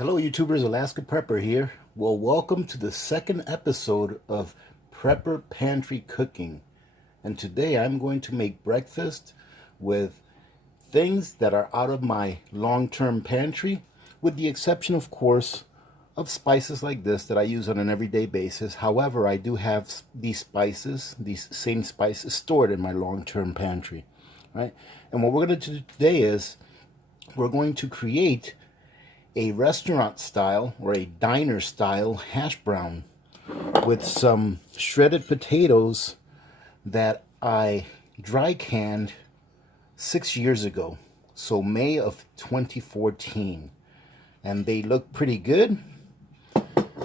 Hello YouTubers, Alaska Prepper here. Well, welcome to the second episode of Prepper Pantry Cooking. And today I'm going to make breakfast with things that are out of my long-term pantry, with the exception, of course, of spices like this that I use on an everyday basis. However, I do have these same spices stored in my long-term pantry, right? And what we're going to do today is we're going to create a restaurant style or a diner style hash brown with some shredded potatoes that I dry canned 6 years ago, so May of 2014, and they look pretty good.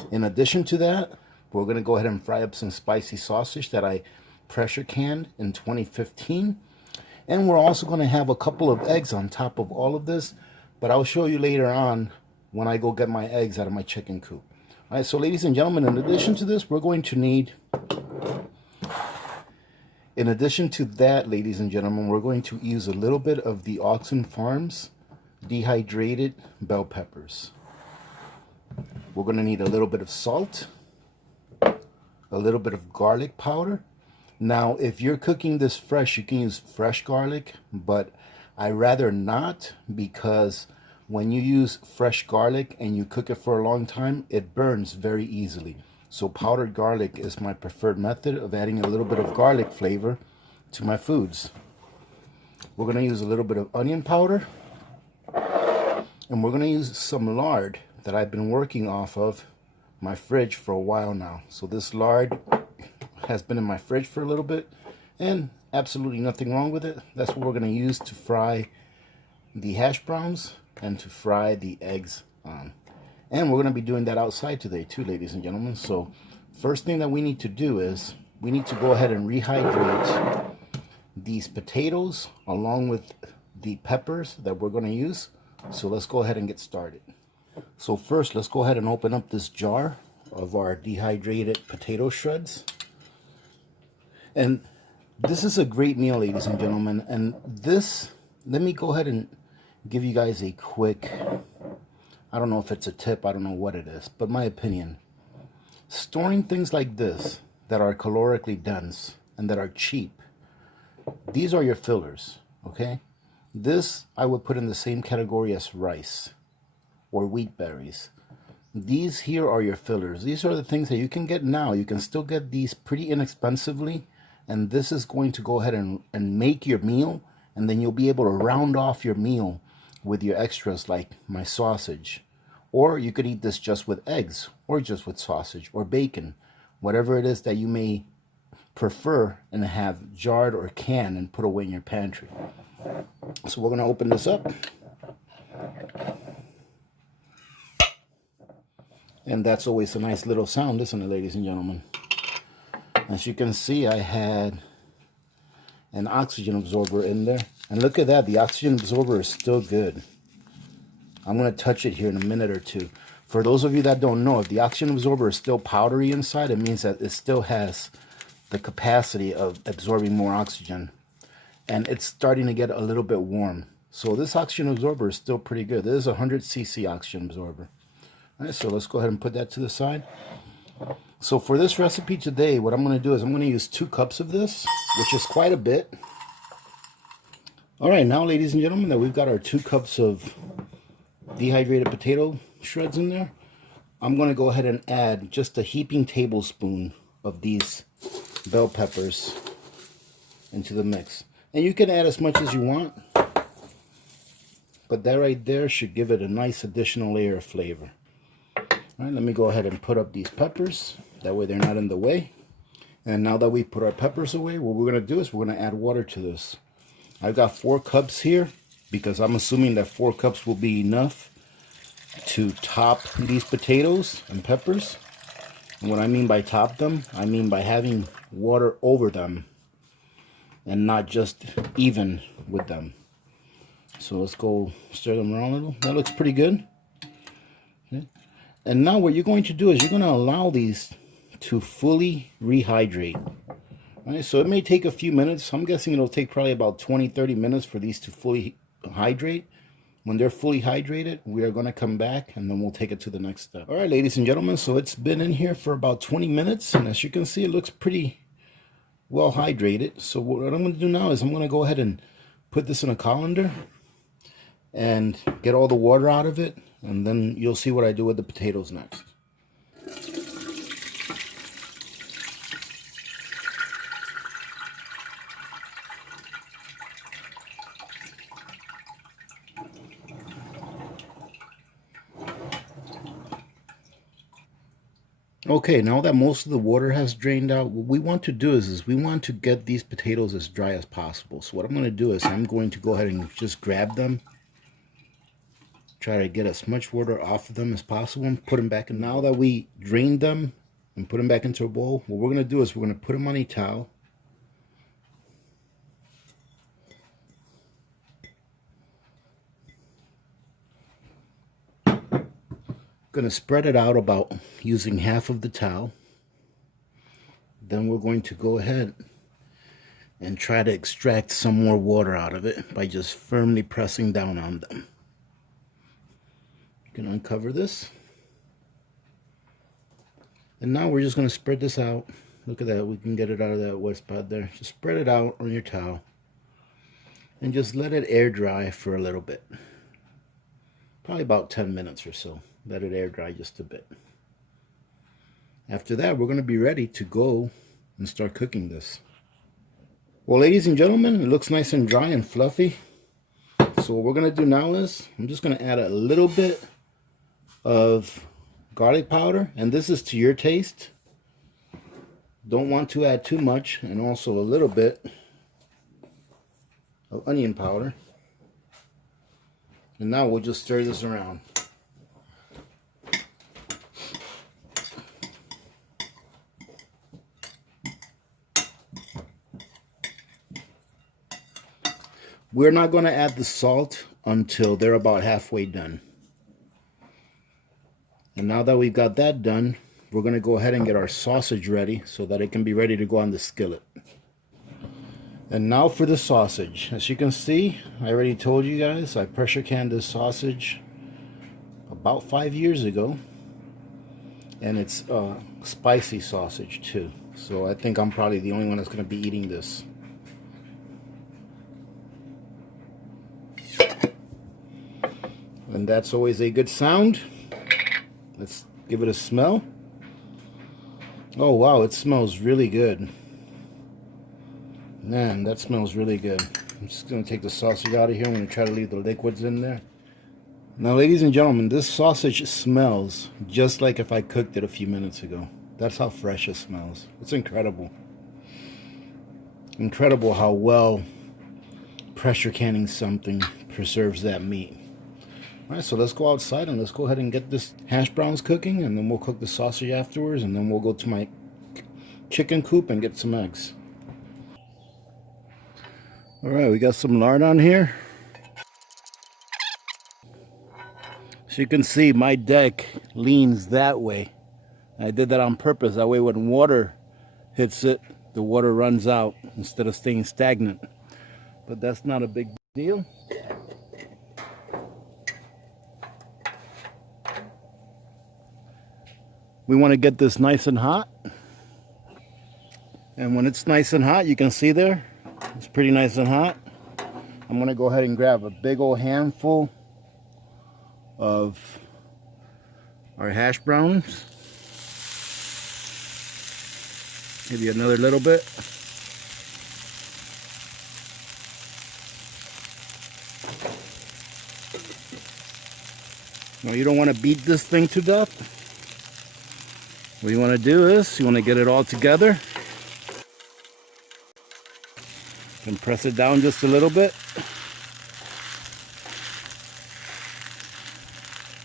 In addition to that, we're going to go ahead and fry up some spicy sausage that I pressure canned in 2015, and we're also going to have a couple of eggs on top of all of this, but I'll show you later on when I go get my eggs out of my chicken coop. All right, so ladies and gentlemen, in addition to this, we're going to need, in addition to that, ladies and gentlemen, we're going to use a little bit of the Oxen Farms dehydrated bell peppers. We're going to need a little bit of salt, a little bit of garlic powder. Now, if you're cooking this fresh, you can use fresh garlic, but I rather not, because when you use fresh garlic and you cook it for a long time, it burns very easily. So powdered garlic is my preferred method of adding a little bit of garlic flavor to my foods. We're going to use a little bit of onion powder, and we're going to use some lard that I've been working off of my fridge for a while now. So this lard has been in my fridge for a little bit, and absolutely nothing wrong with it. That's what we're going to use to fry the hash browns and to fry the eggs on. And we're going to be doing that outside today too, ladies and gentlemen. So first thing that we need to do is we need to go ahead and rehydrate these potatoes along with the peppers that we're going to use. So let's go ahead and get started. So first, let's go ahead and open up this jar of our dehydrated potato shreds. And this is a great meal, ladies and gentlemen. And this, let me go ahead and give you guys a quick, I don't know if it's a tip, I don't know what it is, but my opinion. Storing things like this that are calorically dense and that are cheap, these are your fillers, okay? This I would put in the same category as rice or wheat berries. These here are your fillers. These are the things that you can get now. You can still get these pretty inexpensively, and this is going to go ahead and make your meal, and then you'll be able to round off your meal with your extras like my sausage. Or you could eat this just with eggs, or just with sausage or bacon, whatever it is that you may prefer and have jarred or canned and put away in your pantry. So we're going to open this up. And that's always a nice little sound, isn't it, ladies and gentlemen? As you can see, I had an oxygen absorber in there. And look at that, the oxygen absorber is still good. I'm going to touch it here in a minute or two. For those of you that don't know, if the oxygen absorber is still powdery inside, it means that it still has the capacity of absorbing more oxygen. And it's starting to get a little bit warm. So this oxygen absorber is still pretty good. This is a 100 cc oxygen absorber. All right, so let's go ahead and put that to the side. So for this recipe today, what I'm going to do is I'm going to use 2 cups of this, which is quite a bit. All right, now, ladies and gentlemen, that we've got our 2 cups of dehydrated potato shreds in there, I'm going to go ahead and add just a heaping tablespoon of these bell peppers into the mix. And you can add as much as you want, but that right there should give it a nice additional layer of flavor. All right, let me go ahead and put up these peppers. That way they're not in the way. And now that we put our peppers away, what we're going to do is we're going to add water to this. I've got 4 cups here because I'm assuming that 4 cups will be enough to top these potatoes and peppers. And what I mean by top them, I mean by having water over them and not just even with them. So let's go stir them around a little. That looks pretty good. Okay. And now what you're going to do is you're going to allow these to fully rehydrate. All right, so it may take a few minutes. I'm guessing it'll take probably about 20-30 minutes for these to fully hydrate. When they're fully hydrated, we are going to come back and then we'll take it to the next step. All right, ladies and gentlemen, so it's been in here for about 20 minutes. And as you can see, it looks pretty well hydrated. So what I'm going to do now is I'm going to go ahead and put this in a colander and get all the water out of it. And then you'll see what I do with the potatoes next. Okay, now that most of the water has drained out, what we want to do is we want to get these potatoes as dry as possible. So what I'm going to do is I'm going to go ahead and just grab them, try to get as much water off of them as possible, and put them back in. Now that we drained them and put them back into a bowl, what we're going to do is we're going to put them on a towel. Going to spread it out about using half of the towel. Then we're going to go ahead and try to extract some more water out of it by just firmly pressing down on them. You can uncover this. And now we're just going to spread this out. Look at that, we can get it out of that wet spot there. Just spread it out on your towel and just let it air dry for a little bit. Probably about 10 minutes or so. Let it air dry just a bit. After that, we're going to be ready to go and start cooking this. Well, ladies and gentlemen, it looks nice and dry and fluffy. So what we're going to do now is I'm just going to add a little bit of garlic powder, and this is to your taste. Don't want to add too much, and also a little bit of onion powder. And now we'll just stir this around. We're not going to add the salt until they're about halfway done. And now that we've got that done, we're going to go ahead and get our sausage ready so that it can be ready to go on the skillet. And now for the sausage. As you can see, I already told you guys, I pressure canned this sausage about 5 years ago. And it's spicy sausage too. So I think I'm probably the only one that's going to be eating this. And that's always a good sound. Let's give it a smell. Oh wow, it smells really good. Man, that smells really good. I'm just going to take the sausage out of here. I'm going to try to leave the liquids in there. Now, ladies and gentlemen, this sausage smells just like if I cooked it a few minutes ago. That's how fresh it smells. It's incredible. Incredible how well pressure canning something preserves that meat. Alright, so let's go outside and let's go ahead and get this hash browns cooking, and then we'll cook the sausage afterwards, and then we'll go to my chicken coop and get some eggs. Alright, we got some lard on here. As you can see, my deck leans that way. I did that on purpose. That way when water hits it, the water runs out instead of staying stagnant. But that's not a big deal. We want to get this nice and hot. And when it's nice and hot, you can see there, it's pretty nice and hot. I'm going to go ahead and grab a big old handful of our hash browns. Maybe another little bit. Now you don't want to beat this thing to death. What you want to do is you want to get it all together and press it down just a little bit.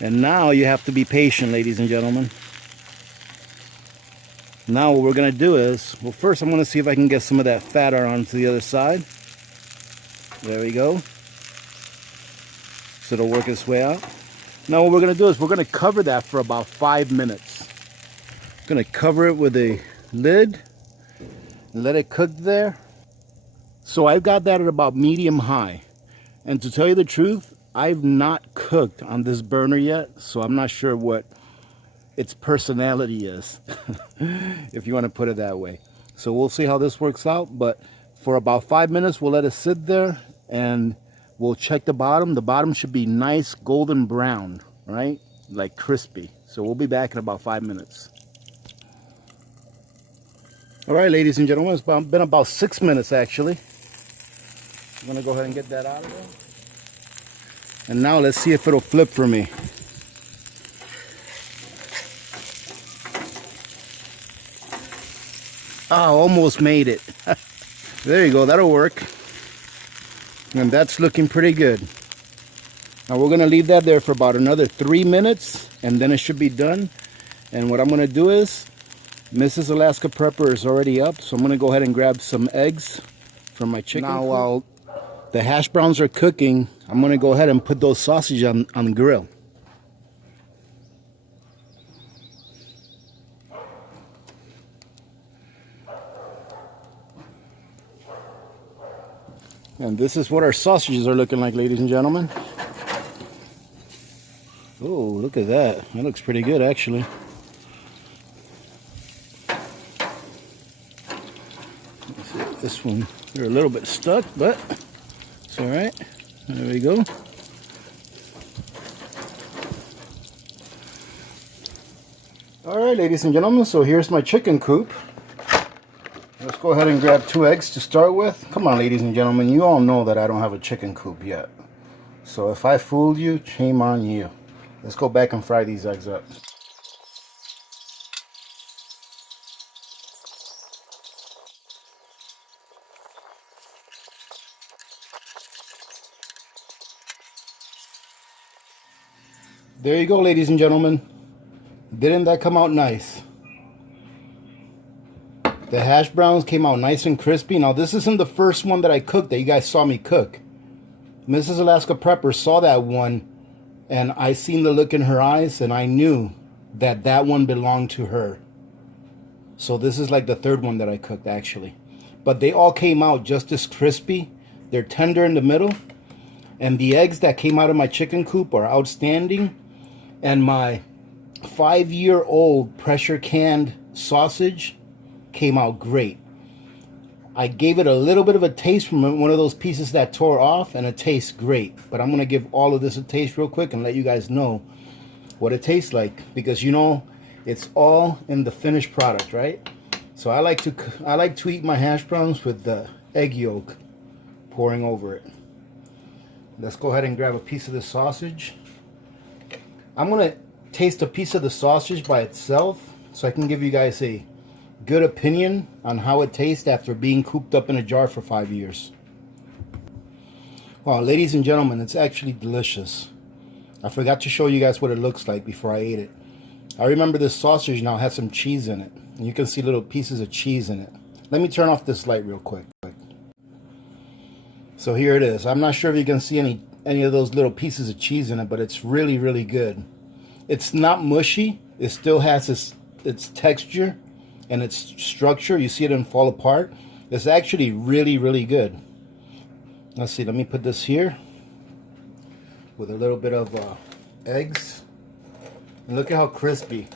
And now you have to be patient, ladies and gentlemen. Now what we're going to do is, well, first I'm going to see if I can get some of that fat onto the other side. There we go. So it'll work its way out. Now what we're going to do is we're going to cover that for about 5 minutes. Going to cover it with a lid and let it cook there. So I've got that at about medium high, and to tell you the truth, I've not cooked on this burner yet, so I'm not sure what its personality is, if you want to put it that way. So we'll see how this works out, but for about 5 minutes, we'll let it sit there and we'll check the bottom. The bottom should be nice golden brown, right? Like crispy. So we'll be back in about 5 minutes. All right, ladies and gentlemen, it's been about 6 minutes actually. I'm gonna go ahead and get that out of there. And now let's see if it'll flip for me. Oh, almost made it. There you go, that'll work. And that's looking pretty good. Now we're gonna leave that there for about another 3 minutes and then it should be done. And what I'm gonna do is, Mrs. Alaska Prepper is already up, so I'm gonna go ahead and grab some eggs from my chicken. Now while the hash browns are cooking, I'm gonna go ahead and put those sausages on the grill. And this is what our sausages are looking like, ladies and gentlemen. Oh, look at that. That looks pretty good, actually. This one, they're a little bit stuck, but it's all right. There we go. All right, ladies and gentlemen, so here's my chicken coop. Let's go ahead and grab 2 eggs to start with. Come on, ladies and gentlemen, you all know that I don't have a chicken coop yet. So if I fooled you, shame on you. Let's go back and fry these eggs up. There you go, ladies and gentlemen. Didn't that come out nice? The hash browns came out nice and crispy. Now, this isn't the first one that I cooked that you guys saw me cook. Mrs. Alaska Prepper saw that one, and I seen the look in her eyes, and I knew that that one belonged to her. So this is like the 3rd one that I cooked, actually. But they all came out just as crispy. They're tender in the middle. And the eggs that came out of my chicken coop are outstanding. And my 5-year-old pressure canned sausage came out great. I gave it a little bit of a taste from one of those pieces that tore off, and it tastes great. But I'm going to give all of this a taste real quick and let you guys know what it tastes like, because you know it's all in the finished product, right? So I like to eat my hash browns with the egg yolk pouring over it. Let's go ahead and grab a piece of the sausage. I'm going to taste a piece of the sausage by itself so I can give you guys a good opinion on how it tastes after being cooped up in a jar for 5 years. Well, ladies and gentlemen, it's actually delicious. I forgot to show you guys what it looks like before I ate it. I remember this sausage now has some cheese in it. And you can see little pieces of cheese in it. Let me turn off this light real quick. So here it is. I'm not sure if you can see any of those little pieces of cheese in it, but it's really, really good. It's not mushy. It still has its texture and its structure. You see it didn't fall apart. It's actually really, really good. Let's see, let me put this here with a little bit of eggs. And look at how crispy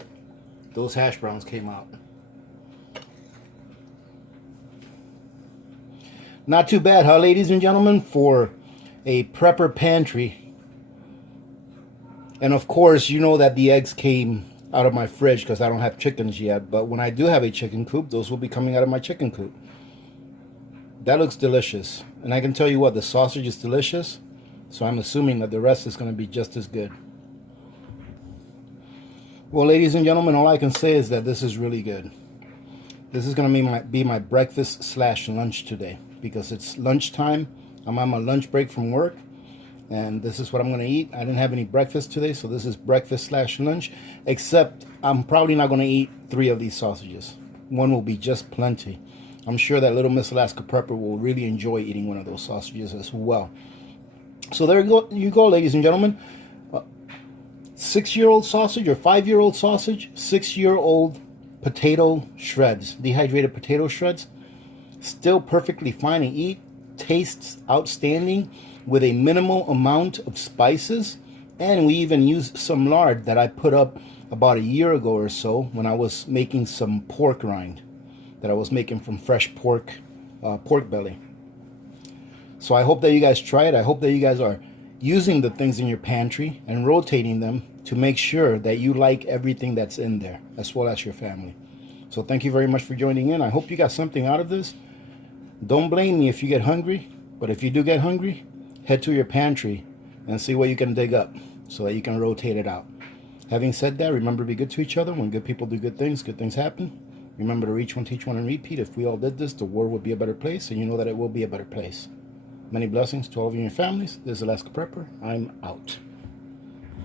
those hash browns came out. Not too bad, huh, ladies and gentlemen, for a prepper pantry. And of course, you know that the eggs came out of my fridge because I don't have chickens yet. But when I do have a chicken coop, those will be coming out of my chicken coop. That looks delicious. And I can tell you what, the sausage is delicious. So I'm assuming that the rest is going to be just as good. Well, ladies and gentlemen, all I can say is that this is really good. This is going to be my breakfast / lunch today, because it's lunchtime. I'm on my lunch break from work, and this is what I'm going to eat. I didn't have any breakfast today, so this is breakfast / lunch, except I'm probably not going to eat 3 of these sausages. One will be just plenty. I'm sure that little Miss Alaska Prepper will really enjoy eating one of those sausages as well. So there you go, ladies and gentlemen. 6-year-old sausage or 5-year-old sausage, 6-year-old potato shreds, dehydrated potato shreds, still perfectly fine to eat, tastes outstanding. with a minimal amount of spices. And we even used some lard that I put up about a year ago or so when I was making some pork rind that I was making from fresh pork belly. So I hope that you guys try it. I hope that you guys are using the things in your pantry and rotating them to make sure that you like everything that's in there, as well as your family. So thank you very much for joining in. I hope you got something out of this. Don't blame me if you get hungry, but if you do get hungry, head to your pantry and see what you can dig up so that you can rotate it out. Having said that, remember to be good to each other. When good people do good things happen. Remember to reach one, teach one, and repeat. If we all did this, the world would be a better place, and you know that it will be a better place. Many blessings to all of you and your families. This is Alaska Prepper. I'm out.